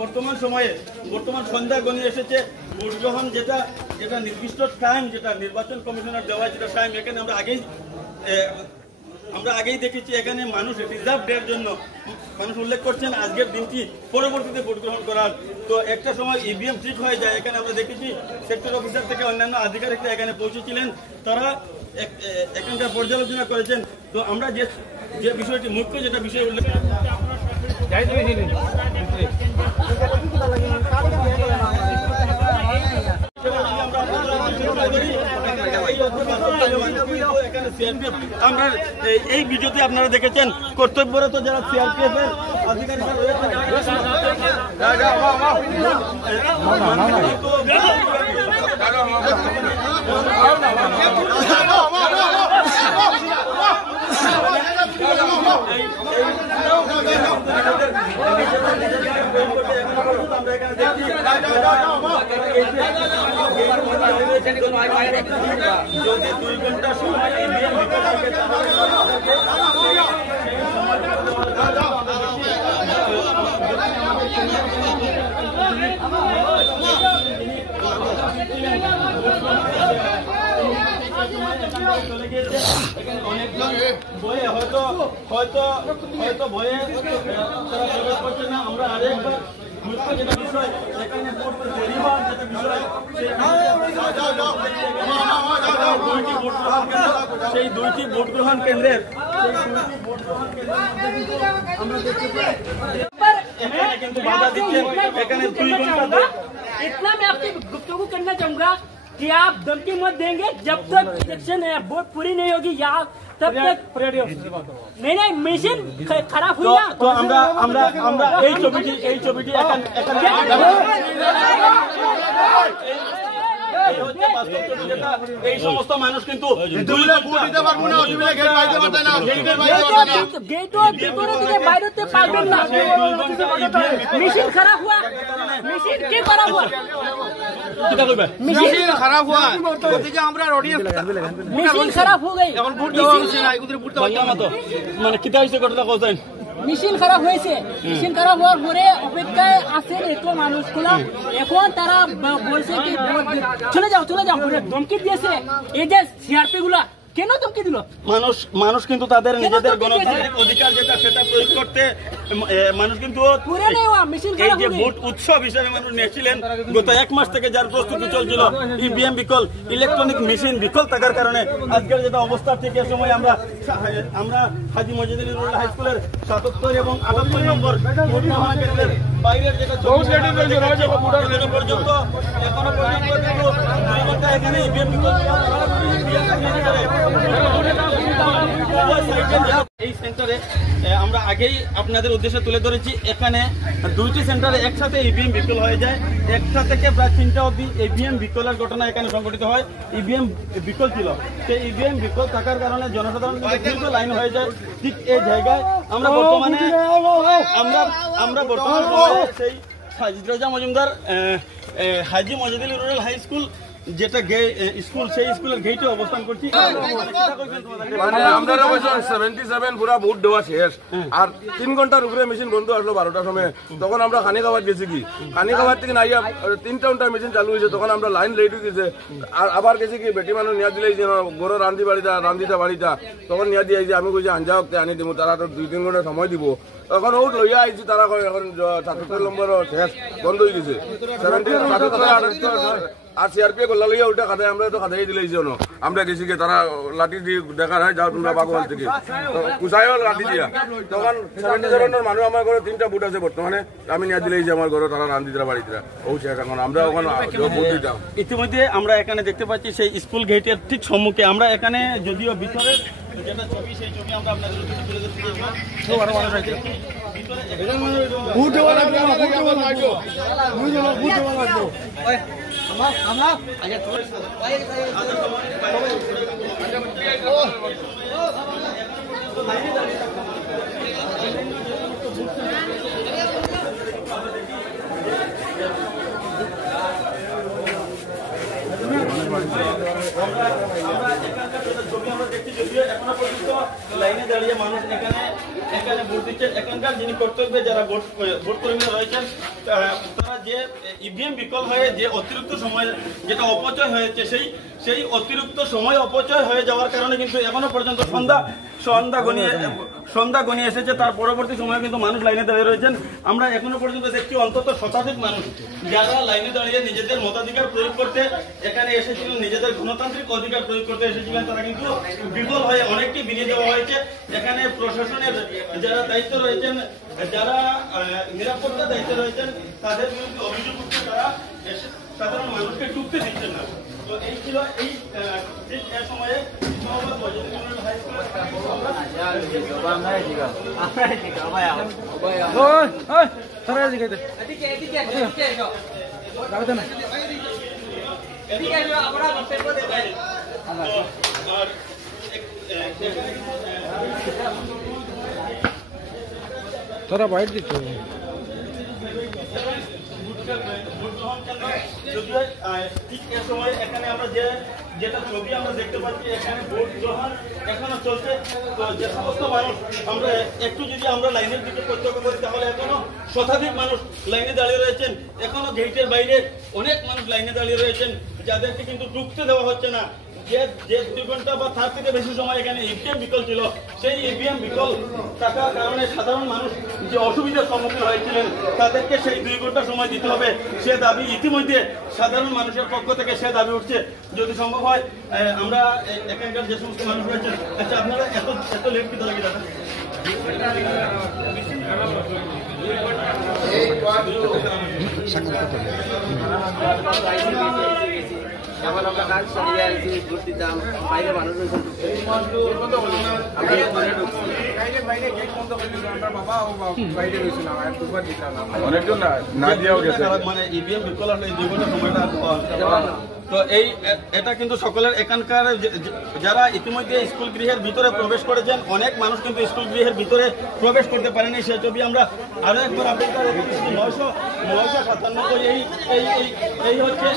বর্তমান সময়ে বর্তমান সন্ধ্যা গণিয়ে এসেছে ভোট গ্রহণ, যেটা নির্দিষ্ট টাইম, যেটা নির্বাচন কমিশনার দেওয়া যেটা টাইম, এখানে আমরা আগেই দেখেছি এখানে মানুষ রিজার্ভ ডের জন্য মানুষ উল্লেখ করছেন আজকের দিনটি পরবর্তীতে ভোট গ্রহণ করার। তো একটা সময় ইভিএম ঠিক হয়ে যায়। এখানে আমরা দেখেছি সেক্টর অফিসার থেকে অন্যান্য আধিকারিকরা এখানে পৌঁছেছিলেন, তারা এখানকার পর্যালোচনা করেছেন। তো আমরা যে বিষয়টি মুখ্য যেটা বিষয় উল্লেখ আমরা এই ভিডিওতে আপনারা দেখেছেন কর্তব্যরত যারা সিআরপিএফ এর আধিকারিকরা যদি 2 ঘন্টা সময় বয়ে হয়তো ভয়ে তারা প্রবেশ করছে না। আমরা আরেকবার মুখ্য যেটা বিষয় এখানে দেরি হওয়ার যেটা বিষয় সেই দুইটি ভোট গ্রহণ কেন্দ্রের আমরা দেখতে পাই এখানে কিন্তু বাধা দিচ্ছেন। এখানে 2 ঘন্টা इतना मैं आपसे गुफ्तगू करना चाहूंगा कि आप धमकी मत देंगे जब तक इलेक्शन वोट पूरी नहीं होगी यहाँ तब तक नहीं मशीन खराब हुई ना। तो আমরা এই ছবিটি এই সমস্ত মানুষ কিন্তু বাইরে পারবেন না। মেশিন খারাপ हुआ, মেশিন কি খারাপ हुआ, মেশিন খারাপ हुआ, মেশিন খারাপ हो गई। এখন ভোট দেওয়া হচ্ছে না, এগুলো ভোট দেওয়া মানে কি হইছে ঘটনা কোথায় মেশিন খারাপ হয়েছে। মেশিন খারাপ হওয়ার পরে অপেক্ষায় আছেন এত মানুষগুলা। এখন তারা বলছে কি চলে যাও ধমকি দিয়েছে। এই যে সিআরপি গুলা কেন ধমকি দিল? মানুষ কিন্তু তাদের নিজেদের গণতান্ত্রিক অধিকার যেটা সেটা প্রয়োগ করতে মানুষ কিন্তু এই যে ভোট উৎসব হিসেবে মানুষ নিয়েছিলেন গত 1 মাস থেকে যার প্রস্তুতি চলছিল ইভিএম বিকল, ইলেকট্রনিক মেশিন বিকল থাকার কারণে আজকের যেটা অবস্থা ঠিক এই সময় আমরা হাজী মজিদুল রুরাল হাই স্কুলের 77 এবং 78 নম্বর ভোট গ্রহণ কেন্দ্রের বাইরের যেটা পর্যন্ত এখনো পর্যন্ত এখানে ইভিএম বিকল এই সেন্টারে আমরা আগেই আপনাদের উদ্দেশ্যে তুলে ধরেছি। এখানে 2টি সেন্টারে একসাথে ইভিএম বিকল হয়ে যায়। 1টা থেকে প্রায় 3টা অবধি ইভিএম বিকলের ঘটনা এখানে সংঘটিত হয়। ইভিএম বিকল ছিল, সেই ইভিএম বিকল থাকার কারণে জনসাধারণ দীর্ঘ লাইন হয়ে যায়। ঠিক এই জায়গায় আমরা বর্তমানে সেই রেজা মজুমদার হাজী মজিদুল রুরাল হাই স্কুল যেটা স্কুল, সেই স্কুলের গেটে অবস্থান করছি। মানে আমরা 77 পুরা ভোট দেওয়া শেষ, আর 3 ঘন্টার উপরে মেশিন বন্ধ আসলো 12টার সময়। তখন আমরা খানি খাবার গেছি, খানি খাবার থেকে নাইয়া 3টা ঘন্টা মেশিন চালু হয়েছে। তখন আমরা লাইন লেট হয়ে গেছে, আর আবার গেছি কি বেটি মানুষ নিয়া দিলে গরো রান্ধিটা বাড়িটা তখন নিয়া দিয়ে আমি কইছি আঞ্জা হতে আনি দিব, তারা তো 2-3 ঘন্টা সময় দিব। এখন ও লইয়া আইছি, তারা এখন 77 নম্বর শেষ বন্ধ হয়ে গেছে। 77 আর সিআরপি গোল্লা লইয়া ওটা খাদাই আমরা তো খাদাই দিলে আমরা গেছি গিয়ে তারা লাঠি দিয়ে দেখা হয় যাও তোমরা বাগোয়াল থেকে কুচাইও লাঠি দিয়া। তখন 77 মানুষ আমার ঘরে 3টা বুট আছে বর্তমানে, আমি নিয়ে দিলে আমার ঘরে তারা রান্ধিরা বাড়িতে ও শেষ। এখন আমরা ওখানে ভোট দিতাম। ইতিমধ্যে আমরা এখানে দেখতে পাচ্ছি সেই স্কুল গেটের ঠিক সম্মুখে। আমরা এখানে যদিও ভিতরের যেটা ছবি, সেই ছবি আমরা আপনাদের তুলে ধরতে ছবি আমরা দেখছি, যদিও এখনো পর্যন্ত লাইনে দাঁড়িয়ে মানুষ এখানে ভোট দিচ্ছেন। এখানে এখানকার যিনি কর্তব্যে যারা ভোট কর্মীরা রয়েছেন তারা যে ইভিএম বিকল হয়ে যে অতিরিক্ত সময় যেটা অপচয় হয়েছে সেই অতিরিক্ত সময় অপচয় হয়ে যাওয়ার কারণে কিন্তু এখনো পর্যন্ত সন্ধ্যা গনিয়ে এসেছে। তার পরবর্তী সময়ে কিন্তু মানুষ লাইনে দাঁড়িয়ে রয়েছেন। আমরা এখনো পর্যন্ত দেখছি অন্তত শতাধিক মানুষ যারা লাইনে দাঁড়িয়ে নিজেদের মতাধিকার প্রয়োগ করতে এখানে এসেছিলেন, নিজেদের গণতান্ত্রিক অধিকার প্রয়োগ করতে এসেছিলেন, তারা কিন্তু বিফল হয়ে অনেককে বিনিয়ে দেওয়া হয়েছে। এখানে প্রশাসনের যারা দায়িত্ব রয়েছেন, যারা নিরাপত্তার দায়িত্বে রয়েছেন, তাদের বিরুদ্ধে অভিযোগ করতে তারা সাধারণ মানুষকে ঢুকতে দিচ্ছেন না। তো এই ছিল এই সময়ে তোরা বাইর দিচ্ছ ঠিক এ সময় এখানে আমরা যেটা ছবি আমরা দেখতে পাচ্ছি, এখানে ভোট গ্রহণ এখনো চলছে। তো যে সমস্ত মানুষ আমরা একটু যদি আমরা লাইনের দিকে প্রত্যক্ষ করি তাহলে এখনো শতাধিক মানুষ লাইনে দাঁড়িয়ে রয়েছেন। এখনো গেটের বাইরে অনেক মানুষ লাইনে দাঁড়িয়ে রয়েছেন, যাদেরকে কিন্তু ঢুকতে দেওয়া হচ্ছে না। যে 2 ঘন্টা বা তার থেকে বেশি সময় এখানে ইভিএম বিকল ছিল, সেই ইভিএম বিকল থাকার কারণে সাধারণ মানুষ যে অসুবিধার সম্মুখীন হয়েছিলেন তাদেরকে সেই 2 ঘন্টা সময় দিতে হবে। সে দাবি ইতিমধ্যে সাধারণ মানুষের পক্ষ থেকে সে দাবি উঠছে। যদি সম্ভব হয় আমরা এখানকার যে সমস্ত মানুষ রয়েছেন, আচ্ছা আপনারা এত লেট কি লাগে দাদা? এখন আমরা কাজ সরিয়ে আছি, ভোট দিতাম, বাইরে মানুষ অনেকজন না দিয়েও গেছে। মানে ইভিএম বিকল আসলে 2 ঘন্টা সময়টা তো এটা কিন্তু সকলের এখানকার যারা ইতিমধ্যে স্কুল গৃহের ভিতরে প্রবেশ করেছেন, অনেক মানুষ কিন্তু স্কুল গৃহের ভিতরে প্রবেশ করতে পারেনি। সেই ছবি আমরা আরো একবার আপডেট করে 997 এই হচ্ছে